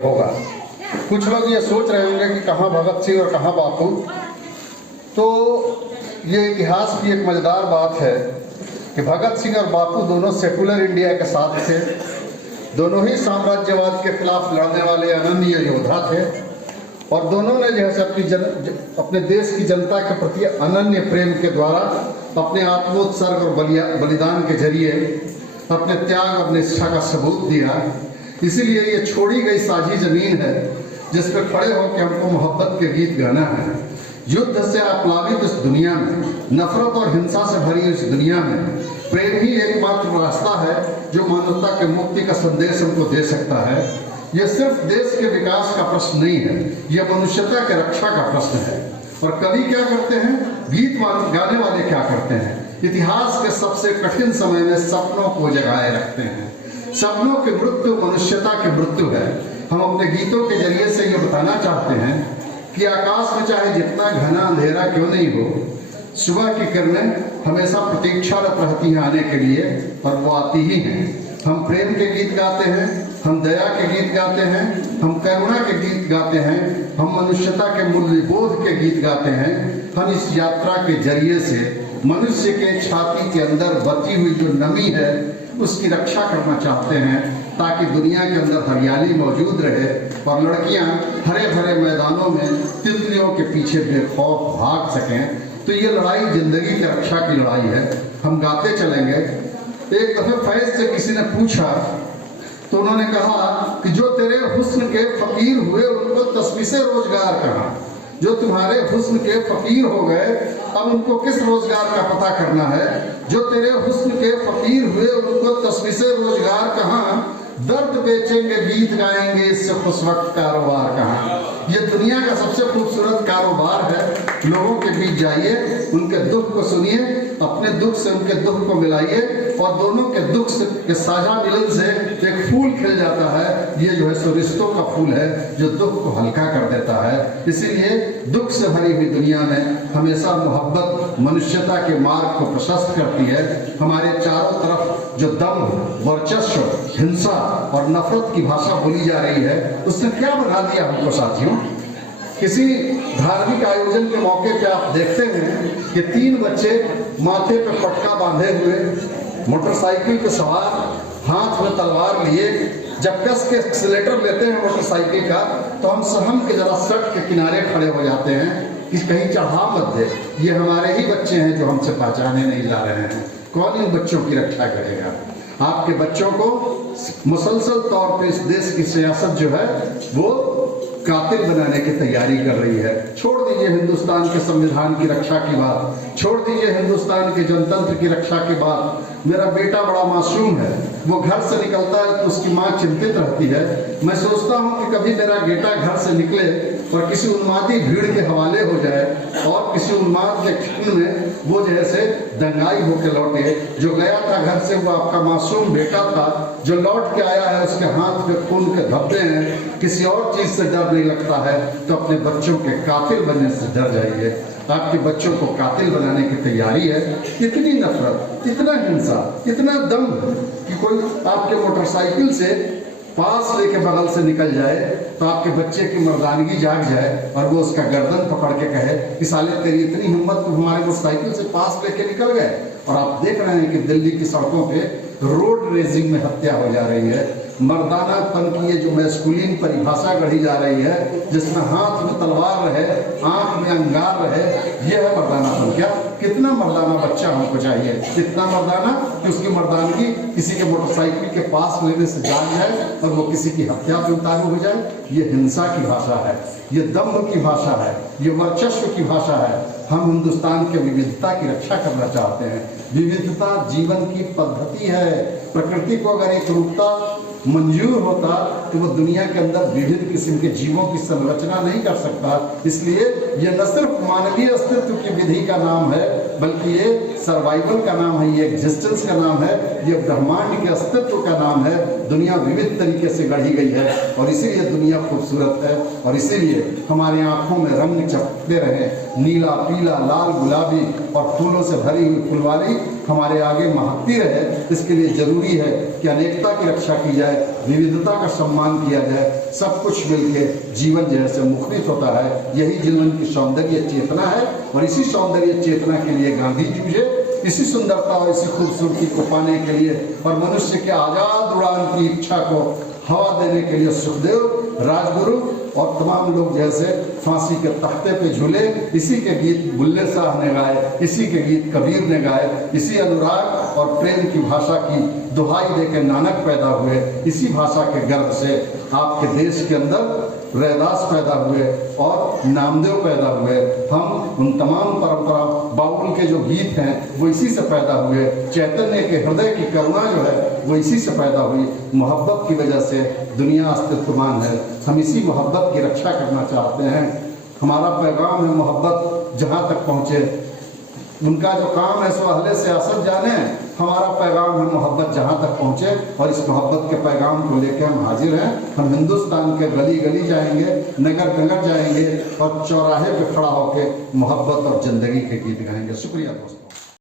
होगा। कुछ लोग ये सोच रहे होंगे कि कहाँ भगत सिंह और कहाँ बापू। तो ये इतिहास की एक मज़ेदार बात है कि भगत सिंह और बापू दोनों सेकुलर इंडिया के साथ थे, दोनों ही साम्राज्यवाद के खिलाफ लड़ने वाले अनन्य योद्धा थे और दोनों ने जो है अपने देश की जनता के प्रति अनन्य प्रेम के द्वारा अपने आत्मोत्सर्ग और बलिदान के जरिए अपने त्याग और निष्ठा का सबूत दिया। इसीलिए ये छोड़ी गई साझी जमीन है जिस पर खड़े होकर हमको मोहब्बत के गीत गाना है। युद्ध से आप्लावित इस दुनिया में, नफरत और हिंसा से भरी इस दुनिया में प्रेम ही एकमात्र रास्ता है जो मानवता के मुक्ति का संदेश हमको दे सकता है। यह सिर्फ देश के विकास का प्रश्न नहीं है, यह मनुष्यता के रक्षा का प्रश्न है। और कवि क्या करते हैं, गीत गाने वाले क्या करते हैं, इतिहास के सबसे कठिन समय में सपनों को जगाए रखते हैं। सपनों की मृत्यु मनुष्यता की मृत्यु है। हम अपने गीतों के जरिए से ये बताना चाहते हैं कि आकाश में चाहे जितना घना अंधेरा क्यों नहीं हो, सुबह की किरणें हमेशा प्रतीक्षारत रहती हैं आने के लिए और वो आती ही हैं। हम प्रेम के गीत गाते हैं, हम दया के गीत गाते हैं, हम करुणा के गीत गाते हैं, हम मनुष्यता के मूल्यबोध के गीत गाते हैं। हम इस यात्रा के जरिए से मनुष्य के छाती के अंदर बची हुई जो नमी है उसकी रक्षा करना चाहते हैं ताकि दुनिया के अंदर हरियाली मौजूद रहे और लड़कियां हरे भरे मैदानों में तितलियों के पीछे बेखौफ भाग सकें। तो ये लड़ाई जिंदगी की रक्षा की लड़ाई है। हम गाते चलेंगे। एक दफे फैज से किसी ने पूछा तो उन्होंने कहा कि जो तेरे हुस्न के फकीर हुए उनको तस्वीर रोजगार कहा, जो तुम्हारे हुस्न के फकीर हो गए अब उनको किस रोजगार का पता करना है। जो तेरे हुस्न के फकीर हुए उनको तस्वीर रोजगार कहाँ, दर्द बेचेंगे गीत गाएंगे इससे खुश वक्त कारोबार कहाँ। ये दुनिया का सबसे खूबसूरत कारोबार है। लोगों के बीच जाइए, उनके दुख को सुनिए, अपने दुख से उनके दुख को मिलाइए और दोनों के दुख से के साझा मिलन से एक फूल खिल जाता है। ये जो है सो रिश्तों का फूल है जो दुख को हल्का कर देता है। इसीलिए दुख से भरी हुई दुनिया में हमेशा मोहब्बत मनुष्यता के मार्ग को प्रशस्त करती है। हमारे चारों तरफ जो दम्भ, वर्चस्व, हिंसा और नफरत की भाषा बोली जा रही है उसने क्या बना दिया हमको साथियों। किसी धार्मिक आयोजन के मौके पे आप देखते हैं कि 3 बच्चे माथे पे पटका बांधे हुए मोटरसाइकिल पे सवार, हाथ में तलवार लिए, जब कस के एक्सीलेटर लेते हैं मोटरसाइकिल का तो हम के जरा सड़क के किनारे खड़े हो जाते हैं कि कहीं चढ़ा मत दे। ये हमारे ही बच्चे हैं जो हमसे पहचाने नहीं जा रहे हैं। कौन इन बच्चों की रक्षा करेगा। आपके बच्चों को मुसलसल तौर पे इस देश की सियासत जो है वो कातिल बनाने की तैयारी कर रही है। छोड़ दीजिए हिंदुस्तान के संविधान की रक्षा की बात, छोड़ दीजिए हिंदुस्तान के जनतंत्र की रक्षा की बात। मेरा बेटा बड़ा मासूम है, वो घर से निकलता है तो उसकी माँ चिंतित रहती है। मैं सोचता हूँ कि कभी मेरा बेटा घर से निकले और किसी उन्मादी भीड़ के हवाले हो जाए और किसी उन्माद के क्षण में वो जैसे दंगाई होकर लौटे। जो गया था घर से वो आपका मासूम बेटा था, जो लौट के आया है उसके हाथ में खून के धब्बे हैं। किसी और चीज से डर नहीं लगता है तो अपने बच्चों के कातिल बनने से डर जाइए। आपके बच्चों को कातिल बनाने की तैयारी है। इतनी नफरत, इतना हिंसा, इतना दम कि कोई आपके मोटरसाइकिल से पास लेके बगल से निकल जाए तो आपके बच्चे की मर्दानगी जाग जाए और वो उसका गर्दन पकड़ के कहे कि साले तेरी इतनी हिम्मत तो हमारे मोटरसाइकिल से पास लेके निकल गए। और आप देख रहे हैं कि दिल्ली की सड़कों पे रोड रेसिंग में हत्या हो जा रही है। मर्दानापन की ये जो मैस्कुलिन परिभाषा गढ़ी जा रही है जिसमें हाथ में तलवार रहे, आंख में अंगार रहे, ये है मर्दानापन। क्या कितना मर्दाना बच्चा हमको चाहिए, कितना मर्दाना कि उसकी मर्दानगी किसी के मोटरसाइकिल के पास लेने से जाग जाए और वो किसी की हत्या पे उतारू हो जाए। ये हिंसा की भाषा है, ये दम्भ की भाषा है, ये वर्चस्व की भाषा है। हम हिंदुस्तान के विविधता की रक्षा करना चाहते हैं। विविधता जीवन की पद्धति है। प्रकृति को अगर एक रूपता मंजूर होता तो वो दुनिया के अंदर विभिन्न किस्म के जीवों की संरचना नहीं कर सकता। इसलिए ये न सिर्फ मानवीय अस्तित्व की विधि का नाम है बल्कि ये सर्वाइवल का नाम है, ये एग्जिस्टेंस का नाम है, ये ब्रह्मांड के अस्तित्व का नाम है। दुनिया विविध तरीके से गढ़ी गई है और इसीलिए दुनिया खूबसूरत है और इसीलिए हमारी आंखों में रंग चमकते रहे। नीला, पीला, लाल, गुलाबी और फूलों से भरी हुई फुलवारी हमारे आगे महकती रहे। इसके लिए जरूरी है कि अनेकता की रक्षा की जाए, विविधता का सम्मान किया जाए, सब कुछ मिलके जीवन जो है से मुखरित होता है। यही जीवन की सौंदर्य चेतना है और इसी सौंदर्य चेतना के लिए गांधी जूझे, इसी सुंदरता और इसी खूबसूरती को पाने के लिए और मनुष्य के आजाद उड़ान की इच्छा को हवा देने के लिए सुखदेव, राजगुरु और तमाम लोग जैसे फांसी के तख्ते पे झूले। इसी के गीत बुल्ले शाह ने गाए, इसी के गीत कबीर ने गाए, इसी अनुराग और प्रेम की भाषा की दुहाई दे के नानक पैदा हुए, इसी भाषा के गर्भ से आपके देश के अंदर रैदास पैदा हुए और नामदेव पैदा हुए। हम उन तमाम परंपरा बाउल के जो गीत हैं वो इसी से पैदा हुए। चैतन्य के हृदय की करुणा जो है वो इसी से पैदा हुई। मोहब्बत की वजह से दुनिया अस्तित्वमान है। हम इसी मोहब्बत की रक्षा करना चाहते हैं। हमारा पैगाम है मोहब्बत जहाँ तक पहुँचे। उनका जो काम है सो अहले सियासत जाने, हमारा पैगाम है मोहब्बत जहाँ तक पहुँचे और इस मोहब्बत के पैगाम को लेकर हम हाजिर हैं। हम हिंदुस्तान के गली गली जाएंगे, नगर नगर जाएंगे और चौराहे पे खड़ा होकर मोहब्बत और ज़िंदगी के गीत गाएंगे। शुक्रिया दोस्तों।